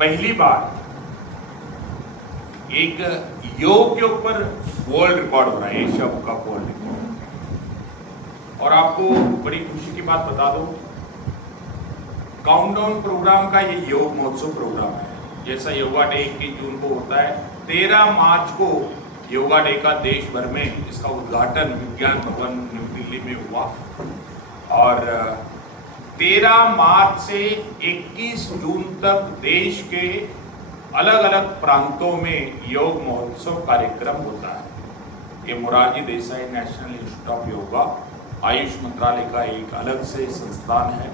पहली बार एक योग के ऊपर वर्ल्ड रिकॉर्ड हो रहा है, एशिया बुक का वर्ल्ड रिकॉर्ड। और आपको बड़ी खुशी की बात बता दूं, काउंटडाउन प्रोग्राम का ये योग महोत्सव प्रोग्राम है। जैसा योगा डे 21 जून को होता है, 13 मार्च को योगा डे का देश भर में इसका उद्घाटन विज्ञान भवन नई दिल्ली में हुआ और 13 मार्च से 21 जून तक देश के अलग अलग प्रांतों में योग महोत्सव कार्यक्रम होता है। ये Morarji Desai national institute of yoga Ayush मंत्रालय का एक अलग से संस्थान है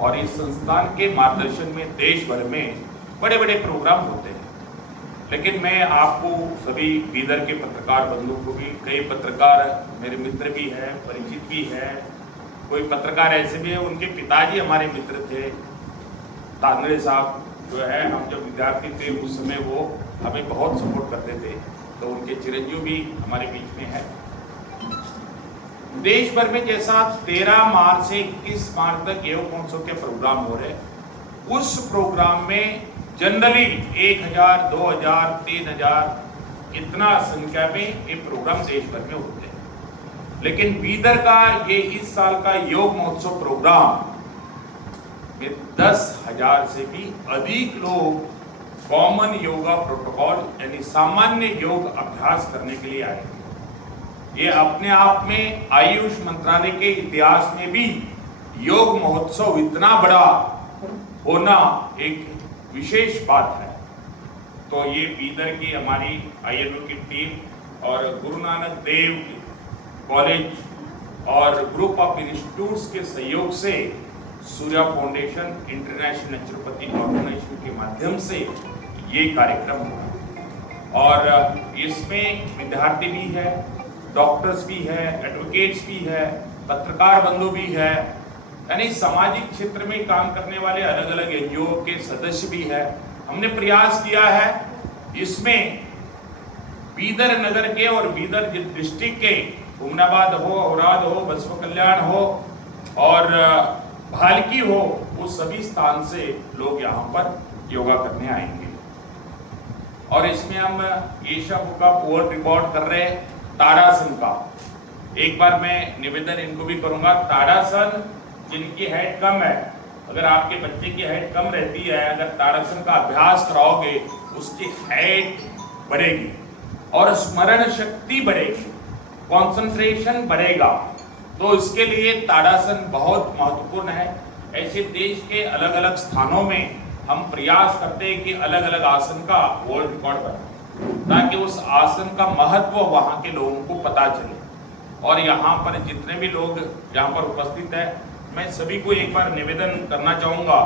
और इस संस्थान के मार्गदर्शन में देश भर में बड़े बड़े प्रोग्राम होते हैं। लेकिन मैं आपको सभी बीदर के पत्रकार बंधुओं को भी, कई पत्रकार मेरे मित्र भी हैं, परिचित भी हैं, कोई पत्रकार ऐसे भी हैं उनके पिताजी हमारे मित्र थे, तांदड़े साहब जो है, हम जब विद्यार्थी थे उस समय वो हमें बहुत सपोर्ट करते थे, तो उनके चिरंजीव भी हमारे बीच में है। देश भर में जैसा 13 मार्च से 21 मार्च तक योग महोत्सव के प्रोग्राम हो रहे, उस प्रोग्राम में जनरली 1000, 2000, 3000 इतना संख्या में ये प्रोग्राम देश भर में होते हैं। लेकिन बीदर का ये इस साल का योग महोत्सव प्रोग्राम में 10,000 से भी अधिक लोग कॉमन योगा प्रोटोकॉल यानी सामान्य योग अभ्यास करने के लिए आए। ये अपने आप में आयुष मंत्रालय के इतिहास में भी योग महोत्सव इतना बड़ा होना एक विशेष बात है। तो ये बीदर की हमारी ILO की टीम और गुरु नानक देव कॉलेज और ग्रुप ऑफ इंस्टीट्यूट्स के सहयोग से Surya foundation international naturopathy organisation के माध्यम से ये कार्यक्रम हुआ और इसमें विद्यार्थी भी है, डॉक्टर्स भी है, एडवोकेट्स भी है, पत्रकार बंधु भी है, यानी सामाजिक क्षेत्र में काम करने वाले अलग अलग NGO के सदस्य भी है। हमने प्रयास किया है इसमें बीदर नगर के और बीदर डिस्ट्रिक्ट के हुमनाबाद हो, औराद हो, बसव कल्याण हो और भालकी हो, वो सभी स्थान से लोग यहाँ पर योगा करने आएंगे। और इसमें हम एशिया बुक का वर्ल्ड रिकॉर्ड कर रहे हैं ताड़ासन का। एक बार मैं निवेदन इनको भी करूंगा, ताड़ासन जिनकी हाइट कम है, अगर आपके बच्चे की हाइट कम रहती है, अगर ताड़ासन का अभ्यास कराओगे उसकी हाइट बढ़ेगी और स्मरण शक्ति बढ़ेगी, कंसंट्रेशन बढ़ेगा। तो इसके लिए ताड़ासन बहुत महत्वपूर्ण है। ऐसे देश के अलग अलग स्थानों में हम प्रयास करते हैं कि अलग अलग आसन का वर्ल्ड रिकॉर्ड बने, ताकि उस आसन का महत्व वहाँ के लोगों को पता चले। और यहाँ पर जितने भी लोग यहाँ पर उपस्थित है, मैं सभी को एक बार निवेदन करना चाहूँगा,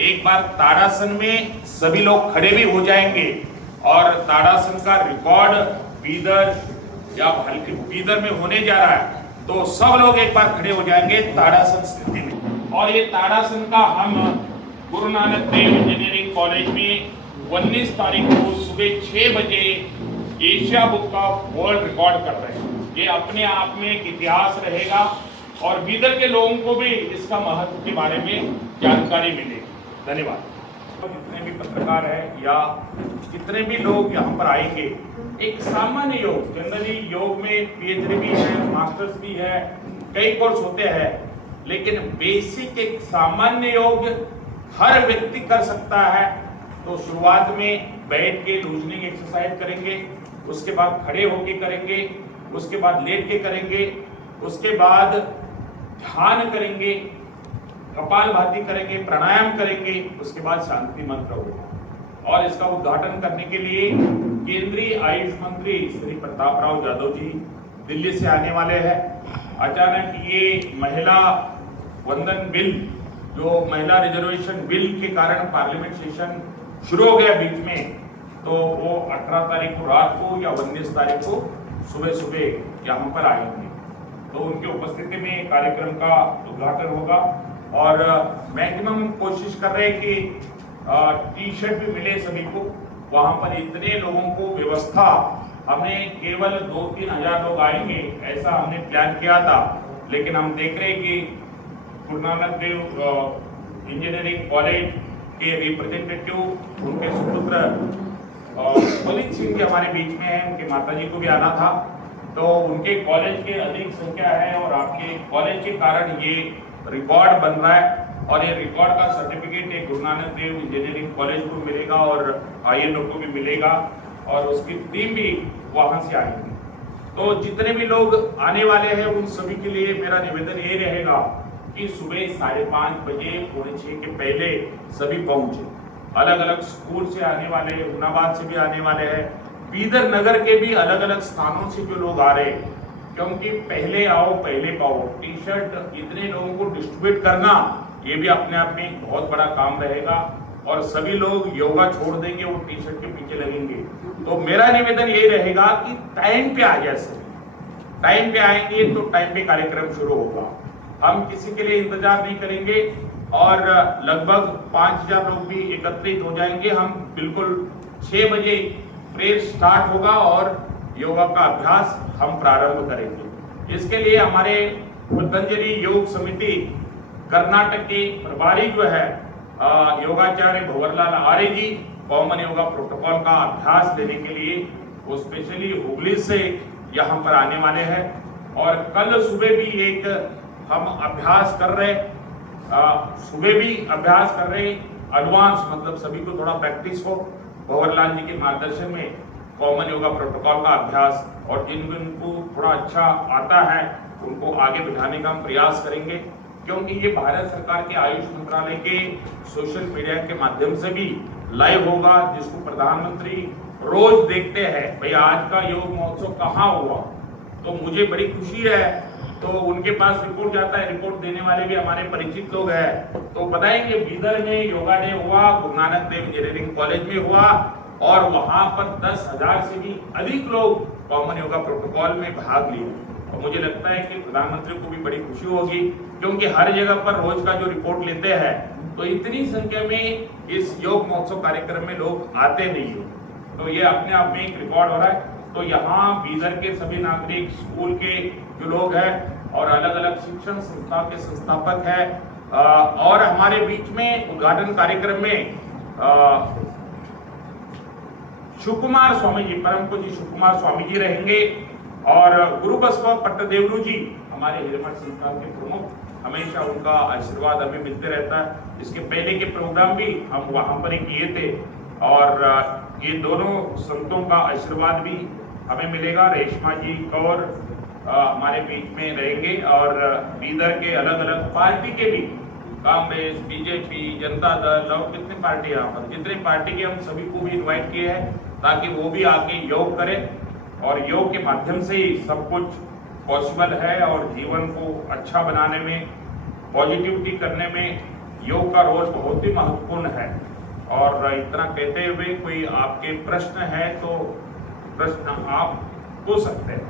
एक बार ताड़ासन में सभी लोग खड़े भी हो जाएंगे और ताड़ासन का रिकॉर्ड बीदर या हल्के बीदर में होने जा रहा है, तो सब लोग एक बार खड़े हो जाएंगे ताड़ासन स्थिति में। और ये ताड़ासन का हम गुरु नानक देव इंजीनियरिंग कॉलेज में 19 तारीख को सुबह 6 बजे एशिया बुक का वर्ल्ड रिकॉर्ड कर रहे हैं। ये अपने आप में एक इतिहास रहेगा और बीदर के लोगों को भी इसका महत्व के बारे में जानकारी मिलेगी। धन्यवाद। जितने भी पत्रकार है या जितने भी लोग यहाँ पर आएंगे, एक सामान्य योग, जनरली योग में PhD भी है, मास्टर्स भी है, कई कोर्स होते हैं, लेकिन बेसिक एक सामान्य योग हर व्यक्ति कर सकता है। तो शुरुआत में बैठ के लूजनिंग एक्सरसाइज करेंगे, उसके बाद खड़े होके करेंगे, उसके बाद लेट के करेंगे, उसके बाद ध्यान करेंगे, कपालभाति करेंगे, प्राणायाम करेंगे, उसके बाद शांति मंत्र होगा। और इसका उद्घाटन करने के लिए केंद्रीय आयुष मंत्री श्री प्रताप राव यादव जी दिल्ली से आने वाले हैं। अचानक ये महिला वंदन बिल, जो महिला रिजर्वेशन बिल के कारण पार्लियामेंट सेशन शुरू हो गया बीच में, तो वो 18 तारीख को रात को या 19 तारीख को सुबह सुबह यहाँ पर आएंगे। तो उनके उपस्थिति में कार्यक्रम का उद्घाटन होगा और मैक्सिमम कोशिश कर रहे हैं कि टी-शर्ट भी मिले सभी को। वहाँ पर इतने लोगों को व्यवस्था, हमने केवल 2-3 हजार लोग आएंगे ऐसा हमने प्लान किया था, लेकिन हम देख रहे हैं कि गुरु नानक देव इंजीनियरिंग कॉलेज के रिप्रेजेंटेटिव, उनके सुपुत्र पुनीत सिंह जी हमारे बीच में हैं। उनके माता जी को भी आना था, तो उनके कॉलेज के अधिक संख्या है और आपके कॉलेज के कारण ये रिकॉर्ड बन रहा है। और ये रिकॉर्ड का सर्टिफिकेट एक गुरु नानक देव इंजीनियरिंग कॉलेज को मिलेगा और INO को भी मिलेगा और उसकी टीम भी वहां से आएगी। तो जितने भी लोग आने वाले हैं उन सभी के लिए मेरा निवेदन ये रहेगा कि सुबह 5:30 बजे 5:45 के पहले सभी पहुंचे। अलग अलग स्कूल से आने वाले, हुनाबाद से भी आने वाले हैं, बीदर नगर के भी अलग अलग स्थानों से जो लोग आ रहे हैं, क्योंकि पहले आओ पहले पाओ टी शर्ट इतने लोगों को डिस्ट्रीब्यूट करना ये भी अपने आप में एक बहुत बड़ा काम रहेगा और सभी लोग योगा छोड़ देंगे, वो टी शर्ट के पीछे लगेंगे। तो मेरा निवेदन यही रहेगा कि टाइम पे आ जाए, सभी टाइम पे आएंगे तो टाइम पे कार्यक्रम शुरू होगा। हम किसी के लिए इंतजार नहीं करेंगे और लगभग 5000 लोग भी एकत्रित हो जाएंगे। हम बिल्कुल 6 बजे प्रेयर स्टार्ट होगा और योगा का अभ्यास हम प्रारंभ करेंगे। इसके लिए हमारे पतंजलि योग समिति कर्नाटक के प्रभारी जो है योगाचार्य भंवरलाल आर्य जी कॉमन योगा प्रोटोकॉल का अभ्यास लेने के लिए वो स्पेशली हुगली से यहाँ पर आने वाले हैं। और कल सुबह भी एक हम अभ्यास कर रहे, सुबह भी अभ्यास कर रहे एडवांस, मतलब सभी को थोड़ा प्रैक्टिस हो भंवरलाल जी के मार्गदर्शन में कॉमन योगा प्रोटोकॉल का अभ्यास। और जिनको थोड़ा अच्छा आता है उनको आगे बढ़ाने का हम प्रयास करेंगे, क्योंकि ये भारत सरकार के आयुष मंत्रालय के सोशल मीडिया के माध्यम से भी लाइव होगा, जिसको प्रधानमंत्री रोज देखते हैं भाई आज का योग महोत्सव कहाँ हुआ। तो मुझे बड़ी खुशी है, तो उनके पास रिपोर्ट जाता है, रिपोर्ट देने वाले भी हमारे परिचित लोग हैं, तो बताएंगे बीदर में योगा डे हुआ, गुरु नानक देव इंजीनियरिंग कॉलेज में हुआ और वहां पर 10,000 से भी अधिक लोग कॉमन योगा प्रोटोकॉल में भाग लिए। तो मुझे लगता है कि प्रधानमंत्री को भी बड़ी खुशी होगी, क्योंकि हर जगह पर रोज का जो रिपोर्ट लेते हैं तो इतनी संख्या में इस योग महोत्सव कार्यक्रम में लोग आते नहीं है, तो ये अपने आप में एक रिकॉर्ड हो रहा है। तो यहाँ बीदर के सभी नागरिक, स्कूल के जो लोग हैं और अलग अलग शिक्षण संस्था के संस्थापक हैं और हमारे बीच में उद्घाटन कार्यक्रम में शिवकुमार स्वामी जी, परम पूज्य शिवकुमार स्वामी जी रहेंगे और गुरु बसवा पट्टदेवरू जी हमारे हिरेमठ संस्थान के प्रमुख, हमेशा उनका आशीर्वाद हमें मिलते रहता है। इसके पहले के प्रोग्राम भी हम वहां पर ही किए थे और ये दोनों संतों का आशीर्वाद भी हमें मिलेगा। रेशमा जी कौर हमारे बीच में रहेंगे और बीदर के अलग अलग पार्टी के भी, कांग्रेस, बीजेपी, जनता दल और कितनी पार्टी यहाँ पर, जितने पार्टी के हम सभी को भी इन्वाइट किए हैं ताकि वो भी आके योग करें और योग के माध्यम से ही सब कुछ पॉसिबल है और जीवन को अच्छा बनाने में, पॉजिटिविटी करने में योग का रोल बहुत ही महत्वपूर्ण है। और इतना कहते हुए कोई आपके प्रश्न है तो प्रश्न आप पूछ सकते हैं।